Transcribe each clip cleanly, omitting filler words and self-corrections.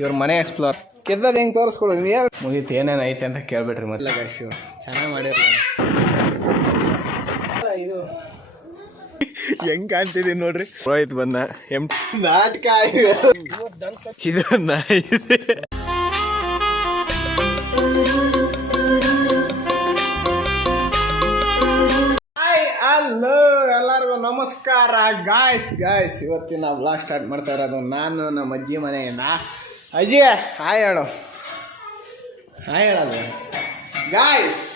ಇವ್ರ ಮನೆ ಎಕ್ಸ್ಪ್ಲೋರ್ ಕೆದ್ದದ ಹೆಂಗೆ ತೋರಿಸ್ಕೊಡೋದು ಮುಗೀತು ಏನೇನು ಐತೆ ಅಂತ ಕೇಳ್ಬಿಟ್ರಿ ಮತ್ತೆ ಗಾಯ್ಸ್ ಇವ್ರು ಚೆನ್ನಾಗಿ ಮಾಡಿರಲ್ಲ ಇದು ಹೆಂಗ್ ಕಾಣ್ತಿದೀನಿ ನೋಡ್ರಿ ರೋಹಿತ್ ಬಂದ ನಾಟಕ ಇದನ್ನ ಹಲೋ ಎಲ್ಲರಿಗೂ ನಮಸ್ಕಾರ ಗಾಯ್ಸ್ ಇವತ್ತಿನ ವ್ಲಾಗ್ ಸ್ಟಾರ್ಟ್ ಮಾಡ್ತಾ ಇರೋದು ನಾನು ನಮ್ಮ ಅಜ್ಜಿ ಮನೆಯಿಂದ. ಅಜ್ಜಿ ಹಾಯ್ ಹೇಳೋದು ಗಾಯ್ಸ್.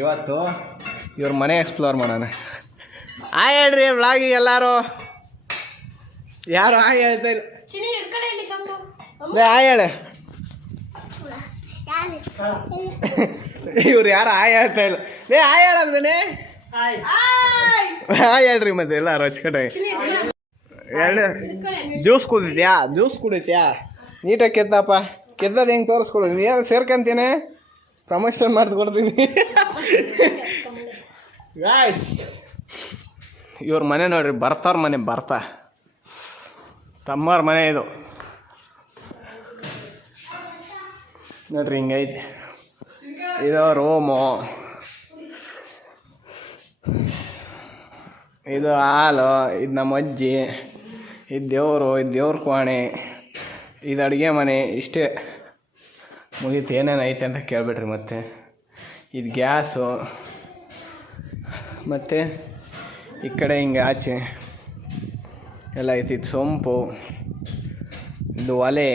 ಇವತ್ತು ಇವ್ರ ಮನೆ ಎಕ್ಸ್ಪ್ಲೋರ್ ಮಾಡೋಣ. ಹಾಯ್ ಹೇಳ್ರಿ ವ್ಲಾಗಿಗೆ ಎಲ್ಲಾರು. ಯಾರು ಹಾಯ್ ಹೇಳ್ತಾ ಇಲ್ಲ? ಹಾಯ್ ಹೇಳ. ಇವ್ರು ಯಾರು ಹಾಯ್ ಹೇಳ್ತಾ ಇಲ್ಲ. ಹಾಯ್ ಹೇಳಲ್ವೇನೆ? ಹಾಯ್ ಹೇಳ್ರಿ ಮತ್ತೆ ಎಲ್ಲಾರು ಹಚ್ಕಡೆ. ಜ್ಯೂಸ್ ಕುಡಿತ್ಯಾ ನೀಟಾಗಿ ಕೆದ್ದದ ಹೆಂಗೆ ತೋರಿಸ್ಕೊಡೋದು ಏನು ಸೇರ್ಕೊಂತೀನಿ ಪ್ರಮೋಷನ್ ಮಾಡ್ಕೊಡ್ತೀನಿ ಗಾಯ್ಸ್. ಇವ್ರ ಮನೆ ನೋಡ್ರಿ, ಬರ್ತಾರ ಮನೆ ತಮ್ಮವ್ರ ಮನೆ ಇದು ನೋಡ್ರಿ, ಹಿಂಗೈತೆ. ಇದು ರೂಮು, ಇದು ಹಾಲು, ಇದು ನಮ್ಮ ಅಜ್ಜಿ, ಇದು ದೇವ್ರ ಕೋಣೆ, ಇದು ಅಡುಗೆ ಮನೆ. ಇಷ್ಟೇ ಮುಗೀತು ಏನೇನು ಐತೆ ಅಂತ ಕೇಳ್ಬಿಟ್ರಿ ಮತ್ತೆ. ಇದು ಗ್ಯಾಸು, ಮತ್ತು ಈ ಕಡೆ ಹಿಂಗೆ ಆಚೆ ಎಲ್ಲ ಐತಿ. ಇದು ಸೊಂಪು, ಇದು ಒಲೆ,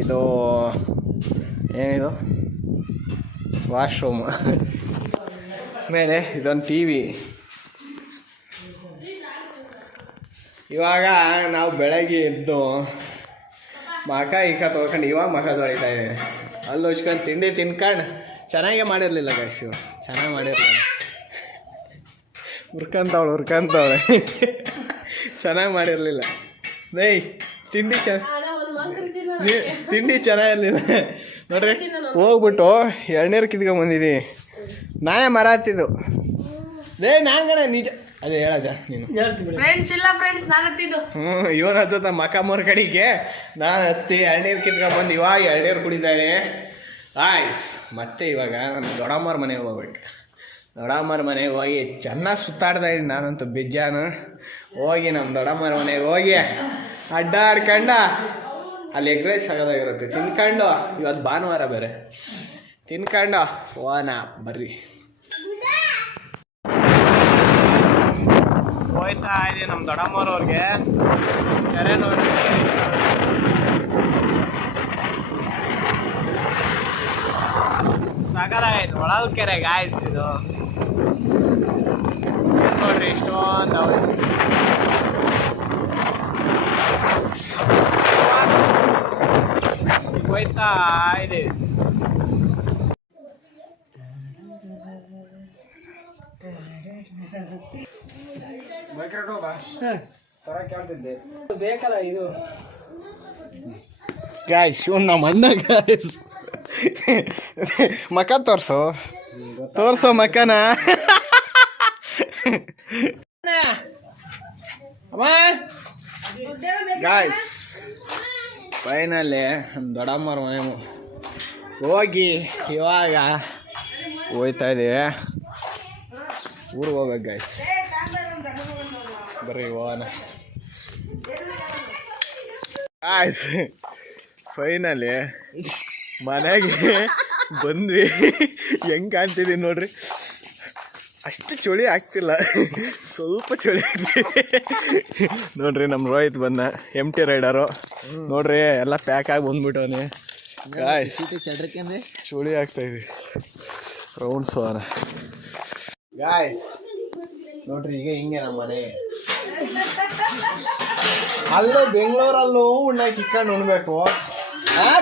ಇದು ಏನಿದು ವಾಶ್ರೂಮ್, ಮೇಲೆ ಇದೊಂದು ಟಿ ವಿ. ಇವಾಗ ನಾವು ಬೆಳಗ್ಗೆ ಎದ್ದು ಮಖ ತೊಳ್ಕೊಂಡು ಇವಾಗ ಮಖ ತೊಳಿತಾ ಇದ್ದೀನಿ. ಅಲ್ಲಿ ಹಚ್ಕೊಂಡು ತಿಂಡಿ ತಿನ್ಕೊಂಡು ಚೆನ್ನಾಗೇ ಮಾಡಿರಲಿಲ್ಲ ಗಾಯ್ಸ್. ಇವು ಚೆನ್ನಾಗಿ ಮಾಡಿರಲಿಲ್ಲ, ಹುರ್ಕಂತವಳೆ ಚೆನ್ನಾಗಿ ಮಾಡಿರಲಿಲ್ಲ. ತಿಂಡಿ ಚೆನ್ನಾಗಿರಲಿಲ್ಲ ನೋಡ್ರಿ. ಹೋಗ್ಬಿಟ್ಟು ಎಳ್ನೀರು ಕಿತ್ಕೊಂಡ್ಬಂದಿದ್ದಿ. ನಾನೇ ಮರ ಹತ್ತಿದ್ದು. ನಾನ್ಗಡೆ ನಿಜ ಅದೇ ಹೇಳಜ ನೀನು. ಇವನ್ ಹತ್ತ ಮಕ ಮೂರ್ ಕಡೆಗೆ ನಾನು ಹತ್ತಿ ಎಳ್ನೀರು ಕಿತ್ಕೊಂಡ್ಬಂದು ಇವಾಗ ಎಳ್ನೀರು ಕುಡಿತಾನೆ ಆಯ್ಸ್. ಮತ್ತೆ ಇವಾಗ ನನ್ನ ದೊಡ್ಡಮ್ಮರ ಮನೆಗೆ ಹೋಗ್ಬೇಕು. ದೊಡ್ಡಮ್ಮರ ಮನೆಗೆ ಹೋಗಿ ಚೆನ್ನಾಗಿ ಸುತ್ತಾಡ್ತಾ ಇದ್ದೀನಿ ನಾನಂತೂ ಬೆಜ್ಜಾನು. ಹೋಗಿ ನಮ್ಮ ದೊಡ್ಡಮ್ಮರ ಮನೆಗೆ ಹೋಗಿ ಅಡ್ಡಾಡ್ಕೊಂಡ ಅಲ್ಲಿ ಎಗ್ ರೈಸ್ ಆಗೋದಾಗಿರುತ್ತೆ ತಿನ್ಕೊಂಡು, ಇವತ್ತು ಭಾನುವಾರ ಬೇರೆ, ತಿನ್ಕೊಂಡು ಹೋಗೋಣ ಬರ್ರಿ. ಹೋಯ್ತಾ ಇದೀವಿ ನಮ್ಮ ದೊಡ್ಡಮ್ಮವ್ರವ್ರಿಗೆ. ಕೆರೆ ನೋಡಿ, ಸಕಲಾಗೈತೆ ಒಳಲ್ ಕೆರೆ ಗಾಯ್ಸ್. ಇದು ನೋಡ್ರಿ ಇಷ್ಟೊಂದು ಹೋಯ್ತಾ ಇದೆ. ಬೇಕಲ್ಲ ಇದು ಗಾಯ್ಸ್. ಇವ್ನು ನಮ್ಮ ಅಣ್ಣ ಗಾಯ್ಸ್. ಮಕ ತೋರ್ಸೋ ಮಕನ ಗಾಯ್ಸ್. ಫೈನಲಿ ದೊಡ್ಡಮ್ಮವ್ರ ಮನೆ ಹೋಗಿ ಇವಾಗ ಹೋಯ್ತಾ ಇದೀವಿ. ಊರಿಗೆ ಹೋಗ್ಬೇಕು ಗಾಯ್ಸ್. ಬರ್ರಿ ಹೋಗೋಣ ಗಾಯ್ಸ್. ಫೈನಲಿ ಮನೆಗೆ ಬಂದ್ವಿ. ಹೆಂಗೆ ಕಾಣ್ತಿದ್ದೀನಿ ನೋಡ್ರಿ. ಅಷ್ಟು ಚಳಿ ಆಗ್ತಿಲ್ಲ, ಸ್ವಲ್ಪ ಚಳಿ ಆಗ್ತಿದೆ ನೋಡ್ರಿ. ನಮ್ಮ ರೋಹಿತ್ ಬಂದ, MT ರೈಡರು ನೋಡ್ರಿ, ಎಲ್ಲ ಪ್ಯಾಕ್ ಆಗಿ ಬಂದ್ಬಿಟ್ಟವನೆ. ಚಳಿ ಆಗ್ತಾ ಇದೆ. ರೌಂಡ್ಸ್ ಹೋಗೋಣ ಗಾಯ್ಸ್. ನೋಡ್ರಿ ಈಗ ಹಿಂಗೆ ನಮ್ಮ ಮನೆ. ಅಲ್ಲೂ ಬೆಂಗಳೂರಲ್ಲೂ ಉಣ್ಣಾಕಿ ಇಕ್ಕೊಂಡು ಉಣ್ಬೇಕು.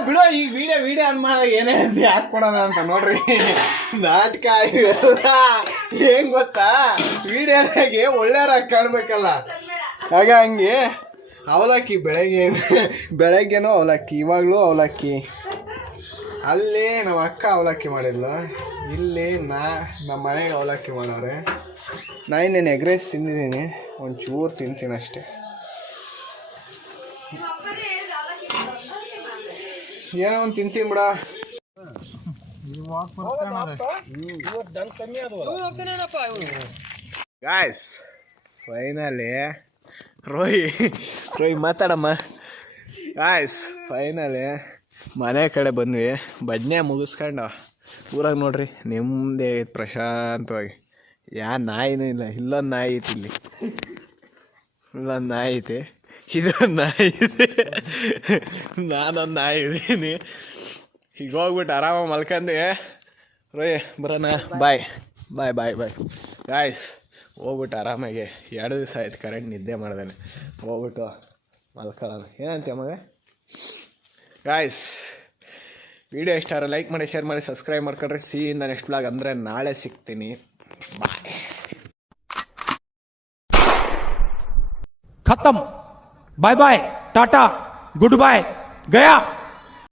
ಬಿಡೋ ಈಗ ವಿಡಿಯೋ ಅನ್ ಮಾಡಿದಾಗ ಏನೇ ಹಾಕ್ಕೊಡೋಣ ಅಂತ ನೋಡ್ರಿ. ನಾಟಕ ಹೆಂಗ್ ಗೊತ್ತಾ, ವಿಡಿಯೋದಾಗೆ ಒಳ್ಳೆಯವ್ರಾಗಿ ಕಾಣ್ಬೇಕಲ್ಲ. ಹಂಗೆ ಅವಲಕ್ಕಿ ಬೆಳಗ್ಗೆನೂ ಅವಲಕ್ಕಿ, ಇವಾಗಲೂ ಅವಲಕ್ಕಿ. ಅಲ್ಲಿ ನಮ್ಮ ಅಕ್ಕ ಅವಲಕ್ಕಿ ಮಾಡಿದ್ಲು, ಇಲ್ಲಿ ನಮ್ಮ ಮನೆಗೆ ಅವಲಕ್ಕಿ ಮಾಡೋರೆ. ನಾನು ಇನ್ನೇನು ಎಗ್ ರೈಸ್ ತಿಂದಿದ್ದೀನಿ, ಒಂಚೂರು ತಿಂತೀನಿ ಅಷ್ಟೇ. ಏನೋ ಒಂದು ತಿಂತೀನಿ ಬಿಡ. ಗಾಯ್ಸ್ ಫೈನಲಿ ರೋಹಿ ಮಾತಾಡಮ್ಮ. ಗಾಯ್ಸ್ ಫೈನಲಿ ಮನೆ ಕಡೆ ಬಂದ್ವಿ. ಬಜ್ನೆ ಮುಗಿಸ್ಕೊಂಡು ಊರಾಗ ನೋಡ್ರಿ ನಿಮ್ಮದೇ ಪ್ರಶಾಂತವಾಗಿ. ನಾಯಿನೂ ಇಲ್ಲ. ಇಲ್ಲೊಂದು ನಾಯಿ ಐತಿ, ಇಲ್ಲೊಂದು ನಾಯಿ ಐತಿ, ಇದೊಂದು ನಾಯಿ ಇದೆ, ನಾನೊಂದು ನಾಯಿ ಇದ್ದೀನಿ. ಈಗ ಹೋಗ್ಬಿಟ್ಟು ಆರಾಮಾಗಿ ಮಲ್ಕಂಡು ರೋಯ್ ಬರೋಣ. ಬಾಯ್ ಬಾಯ್ ಬಾಯ್ ಬಾಯ್ ಗಾಯ್ಸ್. ಹೋಗ್ಬಿಟ್ಟು ಆರಾಮಾಗಿ 2 ದಿವಸ ಆಯ್ತು ಕರೆಂಟ್ ನಿದ್ದೆ ಮಾಡ್ದೇನೆ. ಹೋಗ್ಬಿಟ್ಟು ಮಲ್ಕೊಳ್ಳೋಣ. ಏನಂತೀಯ ಮಗ? ಗಾಯ್ಸ್ ವಿಡಿಯೋ ಇಷ್ಟ ಆದರೆ ಲೈಕ್ ಮಾಡಿ, ಶೇರ್ ಮಾಡಿ, ಸಬ್ಸ್ಕ್ರೈಬ್ ಮಾಡ್ಕೊಂಡ್ರೆ ಸಿಯಿಂದ ನೆಕ್ಸ್ಟ್ ಬ್ಲಾಗ್ ಅಂದರೆ ನಾಳೆ ಸಿಗ್ತೀನಿ. ಬಾಯ್. खत्म. Bye bye, tata, goodbye, गया.